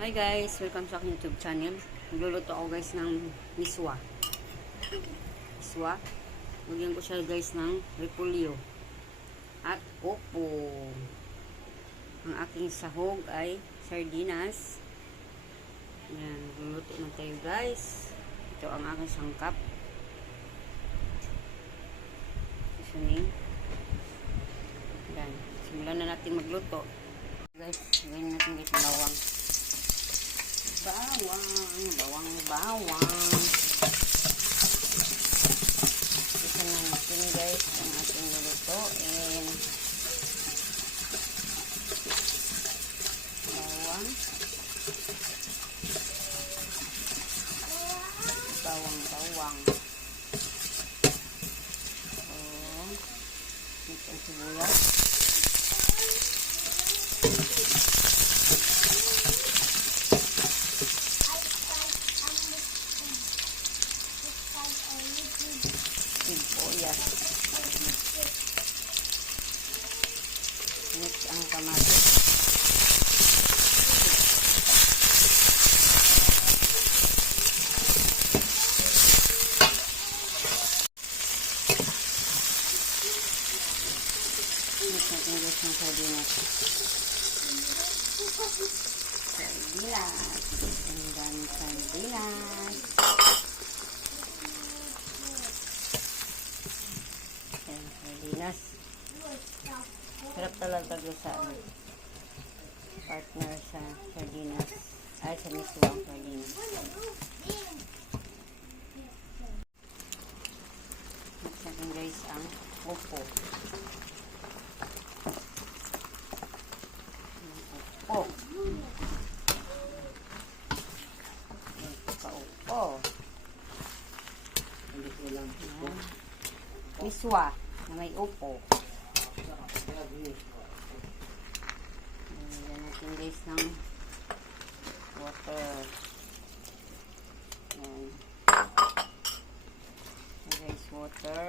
Hi guys, welcome sa aking YouTube channel. Magluluto ako guys ng miswa. Lagyan ko siya guys ng repolyo at opo. Ang aking sahog ay sardinas. Yan, magluluto na tayo guys. Ito ang aking sangkap. Susunin. Yan, simulan na natin magluto. Guys, gawin natin guys bawang. Bawang. Isa na natin guys ang ating lulutuin. Bawang. Ito ang sibuyas. Mix ang kamatis. Mix natin guys ng sardinas. Ang sardinas. Sardinas. Sarap talaga sa partner sa sardinas. Ay, sa miswang sardinas. Mix natin guys ang upo. Miswa na may upo. Lagyan natin guys ng water. Ayan. Guys, water.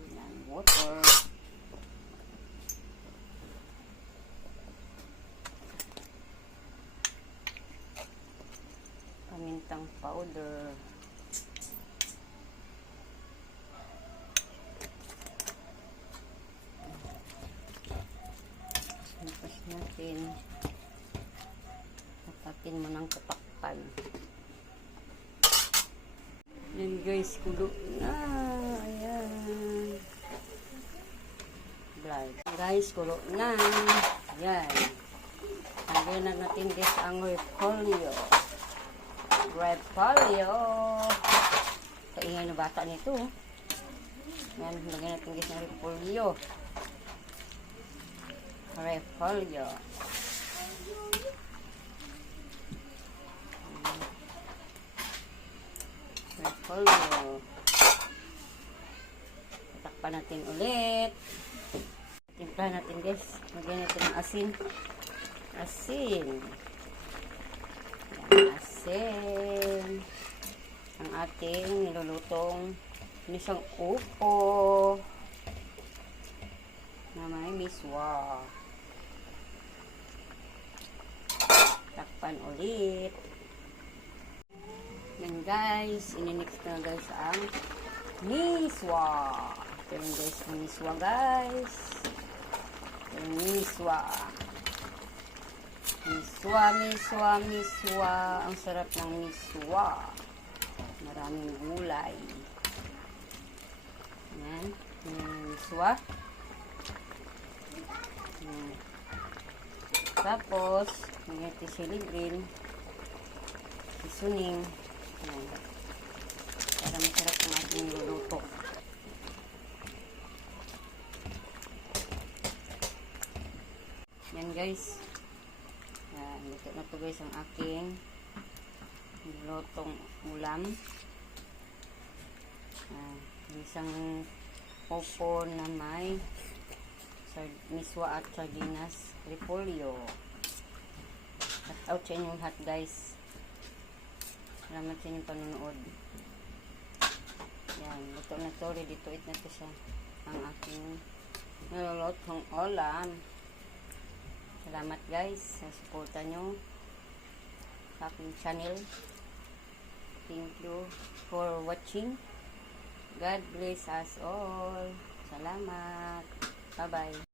Ayan, water. Pamintang powder. Tapos natin tapatin mo ng tatakpan. Yan guys, kulo na. Ayan. Blind. Guys, kulo na. Ayan. Lagyan na natin guys ang repolyo. Kaingay na bata nito. Yan, lagyan natin guys ng repolyo. Repolyo. Tatakpan natin ulit. Timpla natin guys. Lagyan natin ng asin. Asin. Ang ating nilulutong nisang upo na may miswa. Takpan ulit. Yan guys, ininix na guys ang miswa. Ito yung guys ang miswa guys. Yung miswa. Ang sarap ng miswa. Maraming gulay. Yan, yung miswa. Yan. Tapos, may sili green. Seasoning. Yan. Para masarap ang ating luluto. Yan guys. Yan. Luto na to guys ang aking lutong ulam. Isang opo na may miswa at sardinas. Repolyo. Shout out sa inyong lahat guys. Salamat sa inyong panonood. Yan, luto na to, ready to eat na to siya. Ang aking nilulutong ulam. Salamat guys sa suporta nyo sa aking channel. Thank you for watching. God bless us all. Salamat. Bye-bye.